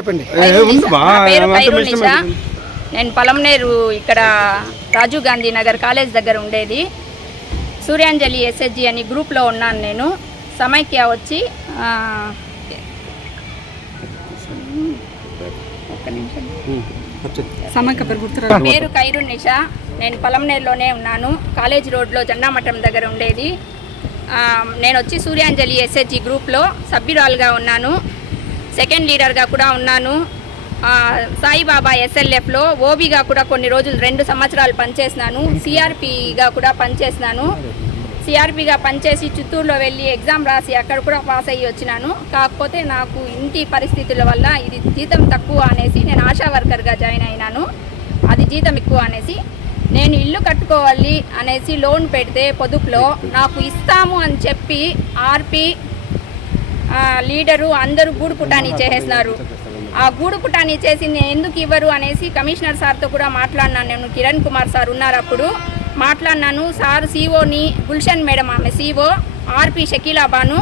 చెప్పండి. నేను పలమనేరు ఇక్కడ రాజీవ్ గాంధీ నగర్ కాలేజ్ దగ్గర ఉండేది. సూర్యాంజలి ఎస్ఎస్జి అని గ్రూప్లో ఉన్నాను నేను. సమైక్య వచ్చి పేరు ఖైరు నిషా. నేను పలమనేరులోనే ఉన్నాను. కాలేజ్ రోడ్లో జెండామఠం దగ్గర ఉండేది. నేను వచ్చి సూర్యాంజలి ఎస్ఎస్జి గ్రూప్లో సభ్యురాలుగా ఉన్నాను. సెకండ్ లీడర్గా కూడా ఉన్నాను. సాయిబాబా ఎస్ఎల్ఎఫ్లో ఓబీగా కూడా కొన్ని రోజులు 2 సంవత్సరాలు పనిచేసినాను. సిఆర్పిగా కూడా పనిచేసినాను. సిఆర్పిగా పనిచేసి చిత్తూరులో వెళ్ళి ఎగ్జామ్ రాసి అక్కడ కూడా పాస్ అయ్యి వచ్చినాను. కాకపోతే నాకు ఇంటి పరిస్థితుల వల్ల ఇది జీతం తక్కువ అనేసి నేను ఆశా వర్కర్గా జాయిన్ అయినాను. అది జీతం ఎక్కువ అనేసి నేను ఇల్లు కట్టుకోవాలి అనేసి లోన్ పెడితే పొదుపులో నాకు ఇస్తాము అని చెప్పి ఆర్పి లీడరు అందరూ గూడు పుటానీ చేసేసినారు. ఆ గూడు పుటానీ చేసి నేను ఎందుకు ఇవ్వరు అనేసి కమిషనర్ సార్తో కూడా మాట్లాడినాను. నేను కిరణ్ కుమార్ సార్ ఉన్నారు అప్పుడు మాట్లాడినాను. సార్ సీఓని గుల్షన్ మేడం ఆమె సీఓ, ఆర్పి షకీలాబాను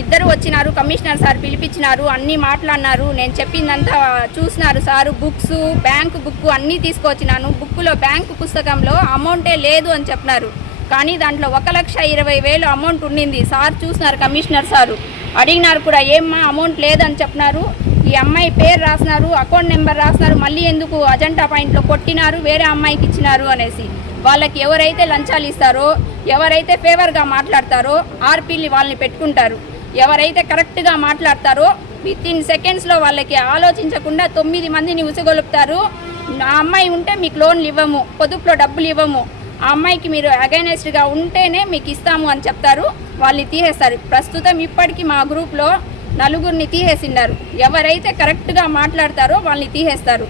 ఇద్దరు వచ్చినారు. కమిషనర్ సార్ పిలిపించినారు, అన్నీ మాట్లాడినారు. నేను చెప్పిందంతా చూసినారు సారు. బుక్స్, బ్యాంకు బుక్ అన్నీ తీసుకొచ్చినాను. బుక్లో బ్యాంకు పుస్తకంలో అమౌంటే లేదు అని చెప్పినారు. కానీ దాంట్లో 1,20,000 అమౌంట్ ఉండింది. సార్ చూసినారు, కమిషనర్ సారు అడిగినారు కూడా, ఏమ్మా అమౌంట్ లేదని చెప్పినారు. ఈ అమ్మాయి పేరు రాసినారు, అకౌంట్ నెంబర్ రాసినారు, మళ్ళీ ఎందుకు అజెండా పాయింట్లో కొట్టినారు, వేరే అమ్మాయికి ఇచ్చినారు అనేసి. వాళ్ళకి ఎవరైతే లంచాలు ఇస్తారో, ఎవరైతే ఫేవర్గా మాట్లాడతారో ఆర్పీలు వాళ్ళని పెట్టుకుంటారు. ఎవరైతే కరెక్ట్గా మాట్లాడతారో వితిన్ సెకండ్స్లో వాళ్ళకి ఆలోచించకుండా 9 మందిని ఉసగొలుపుతారు. ఆ అమ్మాయి ఉంటే మీకు లోన్లు ఇవ్వము, పొదుపులో డబ్బులు ఇవ్వము, ఆ అమ్మాయికి మీరు అగైనెస్ట్గా ఉంటేనే మీకు ఇస్తాము అని చెప్తారు. వాళ్ళని తీసేస్తారు. ప్రస్తుతం ఇప్పటికీ మా గ్రూప్లో 4 తీసేసిన్నారు. ఎవరైతే కరెక్ట్గా మాట్లాడతారో వాళ్ళని తీసేస్తారు.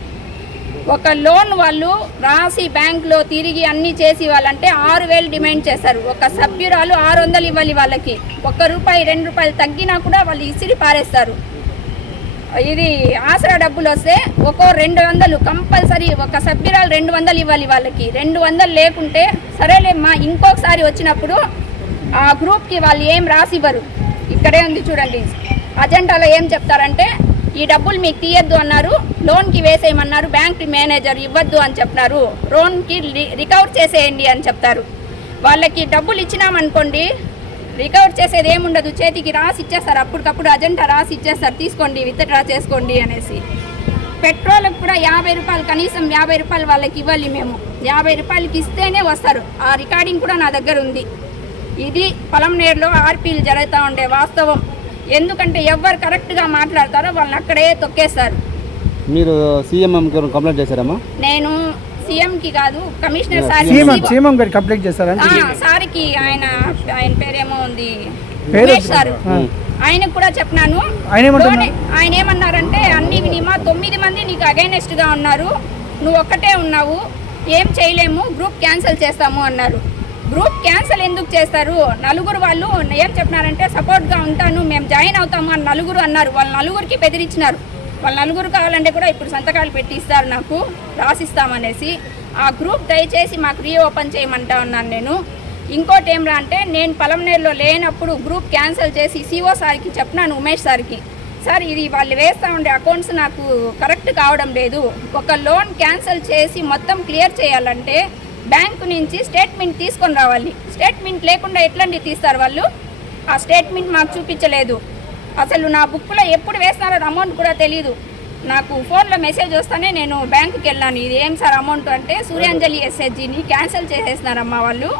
ఒక లోన్ వాళ్ళు రాసి బ్యాంకులో తిరిగి అన్నీ చేసి వాళ్ళంటే 6,000 డిమాండ్ చేస్తారు. ఒక సభ్యురాలు 600 ఇవ్వాలి వాళ్ళకి. ₹1, ₹2 తగ్గినా కూడా వాళ్ళు ఇసిరి పారేస్తారు. ఇది ఆసరా డబ్బులు వస్తే ఒక్కో 200 కంపల్సరీ. ఒక సభ్యురాలు 200 ఇవ్వాలి వాళ్ళకి. 200 లేకుంటే సరేలేమ్మా ఇంకొకసారి వచ్చినప్పుడు ఆ గ్రూప్కి వాళ్ళు ఏం రాసివ్వరు. ఇక్కడే ఉంది చూడండి, అజెండాలో ఏం చెప్తారంటే ఈ డబ్బులు మీకు తీయద్దు అన్నారు, లోన్కి వేసేయమన్నారు, బ్యాంక్ మేనేజర్ ఇవ్వద్దు అని చెప్పినారు, లోన్కి రికవర్ చేసేయండి అని చెప్తారు. వాళ్ళకి డబ్బులు ఇచ్చినామనుకోండి రికవర్ చేసేది ఏముండదు, చేతికి రాసి ఇచ్చేస్తారు. అప్పటికప్పుడు అజెండా రాసి ఇచ్చేస్తారు, తీసుకోండి విత్డ్రా చేసుకోండి అనేసి. పెట్రోల్కి కూడా ₹50, కనీసం ₹50 వాళ్ళకి ఇవ్వాలి. మేము ₹50 ఇస్తేనే వస్తారు. ఆ రికార్డింగ్ కూడా నా దగ్గర ఉంది. ఇది పలమనేరులో ఆర్పీలు జరుగుతూ ఉండే వాస్తవం. ఎందుకంటే ఎవరు కరెక్ట్గా మాట్లాడతారో వాళ్ళని అక్కడే తొక్కేస్తారు. మీరు సీఎం కంప్లైంట్ చేశారమ్మా? నేను సీఎంకి కాదు, కమిషనర్ సార్ కంప్లైంట్ చేశారా? సార్కి ఆయన పేరేమో ఉంది, సురేష్ సార్, ఆయనకు కూడా చెప్పినాను. ఆయన ఏమన్నారంటే అన్ని వినిమా 9 మంది నీకు అగైనెస్ట్గా ఉన్నారు, నువ్వు ఒక్కటే ఉన్నావు, ఏం చేయలేము, గ్రూప్ క్యాన్సిల్ చేస్తాము అన్నారు. గ్రూప్ క్యాన్సిల్ ఎందుకు చేస్తారు? 4 వాళ్ళు ఏం చెప్పినారంటే సపోర్ట్గా ఉంటాను, మేము జాయిన్ అవుతాము అని 4 అన్నారు. వాళ్ళ 4కి బెదిరించినారు. వాళ్ళ 4 కావాలంటే కూడా ఇప్పుడు సంతకాలు పెట్టి ఇస్తారు, నాకు రాసిస్తామనేసి. ఆ గ్రూప్ దయచేసి మాకు రీఓపెన్ చేయమంటా ఉన్నాను నేను. ఇంకోటి ఏమరా అంటే నేను పలమనేరులో లేనప్పుడు గ్రూప్ క్యాన్సిల్ చేసి సిఓ సార్కి చెప్పినాను, ఉమేష్ సార్కి, సార్ ఇది వాళ్ళు వేస్తూ ఉండే అకౌంట్స్ నాకు కరెక్ట్ కావడం లేదు, ఒక లోన్ క్యాన్సిల్ చేసి మొత్తం క్లియర్ చేయాలంటే బ్యాంకు నుంచి స్టేట్మెంట్ తీసుకొని రావాలి. స్టేట్మెంట్ లేకుండా ఎట్లాంటివి తీస్తారు వాళ్ళు? ఆ స్టేట్మెంట్ మాకు చూపించలేదు. అసలు నా బుక్లో ఎప్పుడు వేస్తున్నారో అమౌంట్ కూడా తెలియదు. నాకు ఫోన్లో మెసేజ్ వస్తానే నేను బ్యాంకుకి వెళ్ళాను. ఇది ఏం సార్ అమౌంట్ అంటే సూర్యాంజలి ఎస్ఎస్జిని క్యాన్సిల్ చేసేసినారమ్మా వాళ్ళు,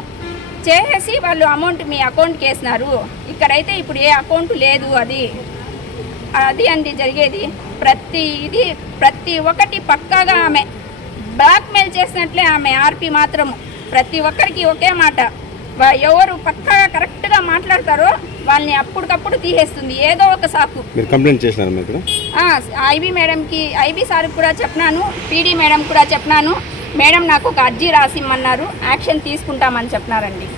చేసేసి వాళ్ళు అమౌంట్ మీ అకౌంట్కి వేసినారు. ఇక్కడైతే ఇప్పుడు ఏ అకౌంట్ లేదు. అది అంది జరిగేది. ప్రతి ఒక్కటి పక్కాగా ఆమె బ్లాక్మెయిల్ చేసినట్లే ఆమె ఆర్పి మాత్రము. ప్రతి ఒక్కరికి ఒకే మాట, ఎవరు పక్కాగా కరెక్ట్గా మాట్లాడతారో వాళ్ళని అప్పటికప్పుడు తీసేస్తుంది ఏదో ఒక సాకు. కంప్లైంట్ చేసినారు? ఐబీ సార్కి కూడా చెప్పినాను, పీడీ మేడం కూడా చెప్పినాను. మేడం నాకు ఒక అర్జీ రాసిమ్మన్నారు, యాక్షన్ తీసుకుంటామని చెప్పినారండి.